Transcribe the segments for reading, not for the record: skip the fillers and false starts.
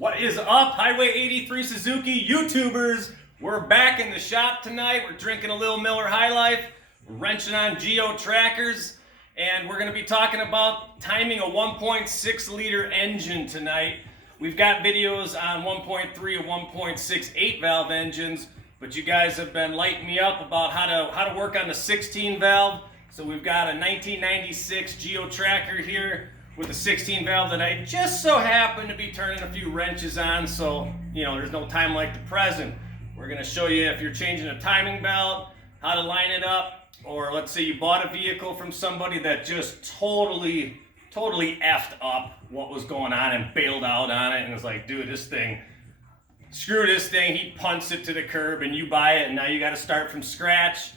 What is up, Highway 83 Suzuki YouTubers? We're back in the shop tonight. We're drinking a little Miller High Life, we're wrenching on GEO trackers, and we're going to be talking about timing a 1.6 liter engine tonight. We've got videos on 1.3 and 1.68 valve engines, but you guys have been lighting me up about how to work on the 16 valve. So we've got a 1996 GEO tracker here with a 16 valve that I just so happen to be turning a few wrenches on, so you know there's no time like the present. We're going to show you if you're changing a timing belt, how to line it up, or let's say you bought a vehicle from somebody that just totally effed up what was going on and bailed out on it and was like, dude, screw this thing, he punts it to the curb, and you buy it and now you got to start from scratch.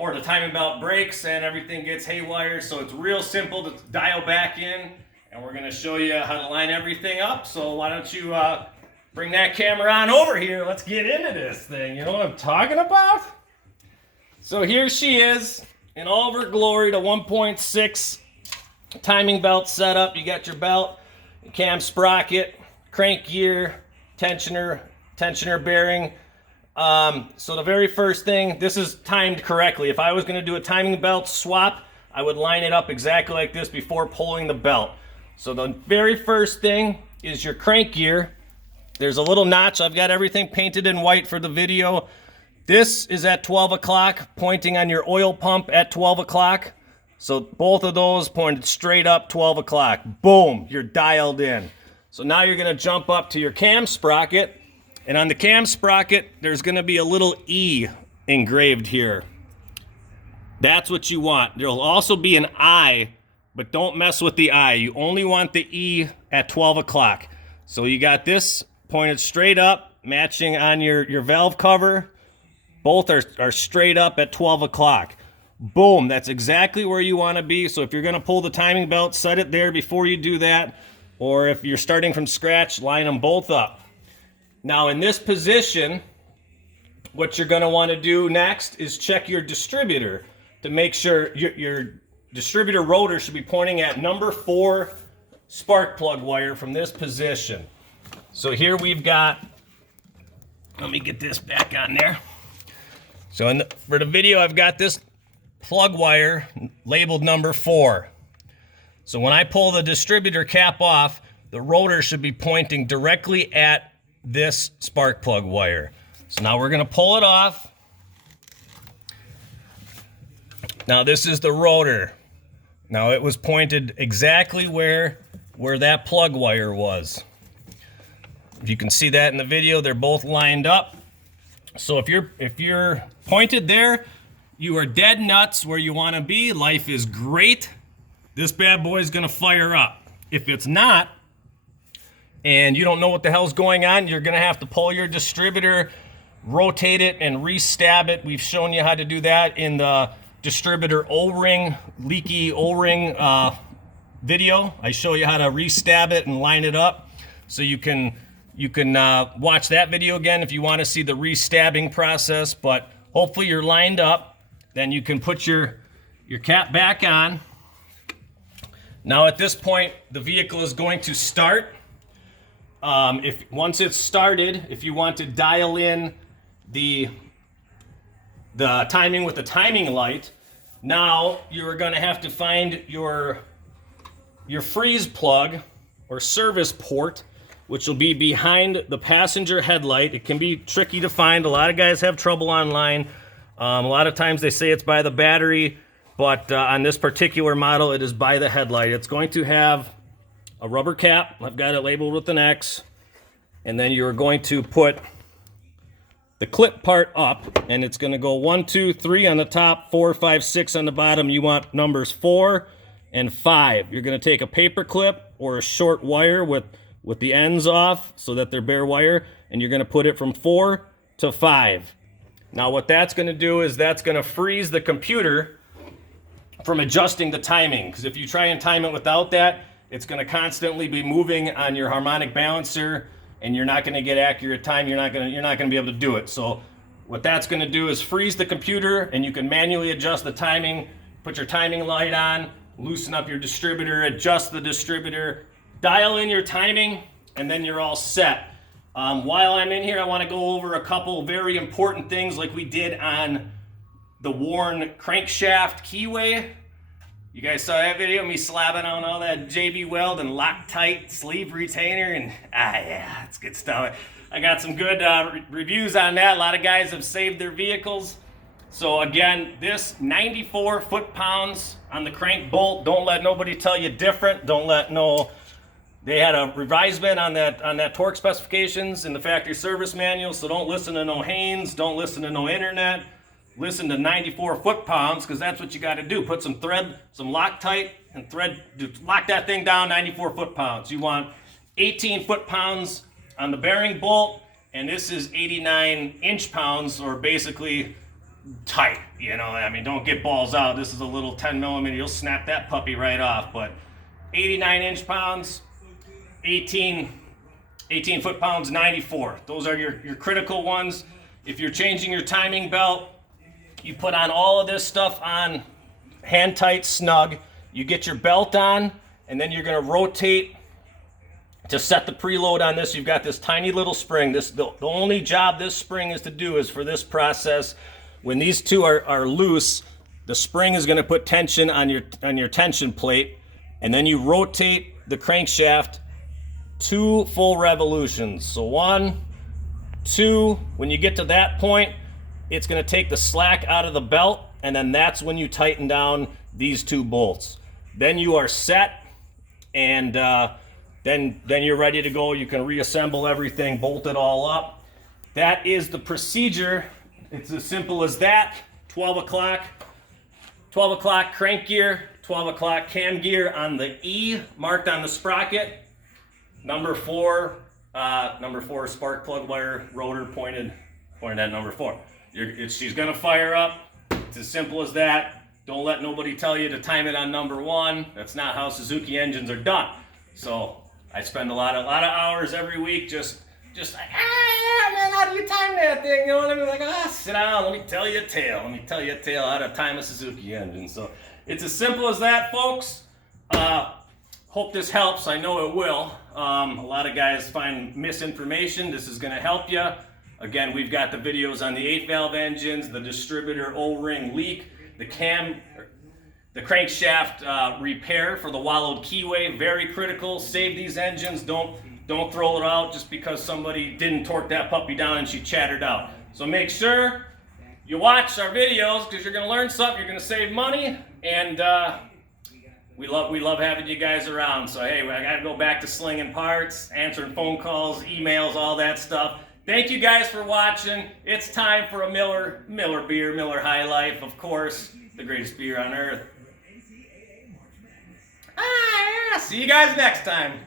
Or the timing belt breaks and everything gets haywire. So it's real simple to dial back in, and we're going to show you how to line everything up. So why don't you bring that camera on over here. Let's get into this thing. You know what I'm talking about? So here she is in all of her glory, the 1.6 timing belt setup. You got your belt, cam sprocket, crank gear, tensioner bearing. So the very first thing, this is timed correctly. If I was going to do a timing belt swap, I would line it up exactly like this before pulling the belt. So the very first thing is your crank gear. There's a little notch. I've got everything painted in white for the video. This is at 12 o'clock, pointing on your oil pump at 12 o'clock. So both of those pointed straight up 12 o'clock. Boom, you're dialed in. So now you're going to jump up to your cam sprocket. And on the cam sprocket, there's going to be a little E engraved here. That's what you want. There'll also be an I, but don't mess with the I. You only want the E at 12 o'clock. So you got this pointed straight up, matching on your valve cover. Both are straight up at 12 o'clock. Boom, that's exactly where you want to be. So if you're going to pull the timing belt, set it there before you do that. Or if you're starting from scratch, line them both up. Now in this position, what you're going to want to do next is check your distributor to make sure your distributor rotor should be pointing at number 4 spark plug wire from this position. So here we've got, let me get this back on there. So for the video, I've got this plug wire labeled number 4. So when I pull the distributor cap off, the rotor should be pointing directly at this spark plug wire. So now we're going to pull it off. Now this is the rotor. Now it was pointed exactly where that plug wire was. If you can see that in the video, they're both lined up. So if you're pointed there, you are dead nuts where you want to be. Life is great. This bad boy is going to fire up. If it's not, and you don't know what the hell's going on, you're going to have to pull your distributor, rotate it, and re-stab it. We've shown you how to do that in the distributor O-ring, leaky O-ring video. I show you how to re-stab it and line it up. So you can watch that video again if you want to see the re-stabbing process. But hopefully you're lined up. Then you can put your cap back on. Now at this point, the vehicle is going to start. Once it's started, if you want to dial in the timing with the timing light, now you're going to have to find your freeze plug or service port, which will be behind the passenger headlight. It can be tricky to find. A lot of guys have trouble online. A lot of times they say it's by the battery, but on this particular model, it is by the headlight. It's going to have a rubber cap. I've got it labeled with an X. And then you're going to put the clip part up, and it's going to go 1, 2, 3 on the top, 4, 5, 6 on the bottom. You want numbers 4 and 5. You're going to take a paper clip or a short wire with the ends off so that they're bare wire, and you're going to put it from 4 to 5. Now what that's going to do is that's going to freeze the computer from adjusting the timing, because if you try and time it without that, it's going to constantly be moving on your harmonic balancer, and you're not going to get accurate time. You're not going to be able to do it. So what that's going to do is freeze the computer, and you can manually adjust the timing. Put your timing light on, loosen up your distributor, adjust the distributor, dial in your timing, and then you're all set. While I'm in here, I want to go over a couple very important things like we did on the worn crankshaft keyway. You guys saw that video of me slapping on all that JB Weld and Loctite sleeve retainer, and yeah, it's good stuff. I got some good reviews on that. A lot of guys have saved their vehicles. So again, this 94 foot-pounds on the crank bolt. Don't let nobody tell you different. Don't let no. They had a revisement on that torque specifications in the factory service manual. So don't listen to no Haynes. Don't listen to no internet. Listen to 94 foot-pounds, because that's what you got to do. Put some thread, some Loctite, and thread. Lock that thing down. 94 foot-pounds. You want 18 foot-pounds on the bearing bolt, and this is 89 inch-pounds, or basically tight. You know, I mean, don't get balls out. This is a little 10 millimeter. You'll snap that puppy right off. But 89 inch-pounds, 18 foot-pounds, 94. Those are your critical ones. If you're changing your timing belt, you put on all of this stuff on hand tight snug. You get your belt on, and then you're going to rotate to set the preload on this. You've got this tiny little spring. The only job this spring is to do is for this process. When these two are loose, the spring is going to put tension on your tension plate, and then you rotate the crankshaft 2 full revolutions. So 1, 2. When you get to that point, it's going to take the slack out of the belt, and then that's when you tighten down these 2 bolts. Then you are set, and then you're ready to go. You can reassemble everything, bolt it all up. That is the procedure. It's as simple as that. 12 o'clock crank gear, 12 o'clock cam gear on the E marked on the sprocket. Number 4 spark plug wire rotor pointed at number 4. She's gonna fire up. It's as simple as that. Don't let nobody tell you to time it on number 1. That's not how Suzuki engines are done. So I spend a lot of hours every week just like, man, how do you time that thing? You know what I mean? Like, sit down, let me tell you a tale. Let me tell you a tale how to time a Suzuki engine. So it's as simple as that, folks. Hope this helps. I know it will. A lot of guys find misinformation. This is gonna help you. Again, we've got the videos on the 8-valve engines, the distributor O-ring leak, the crankshaft repair for the wallowed keyway, very critical. Save these engines. Don't throw it out just because somebody didn't torque that puppy down and she chattered out. So make sure you watch our videos, because you're going to learn something. You're going to save money, and we love having you guys around. So hey, I got to go back to slinging parts, answering phone calls, emails, all that stuff. Thank you guys for watching. It's time for a Miller beer, Miller High Life, of course, the greatest beer on earth. See you guys next time.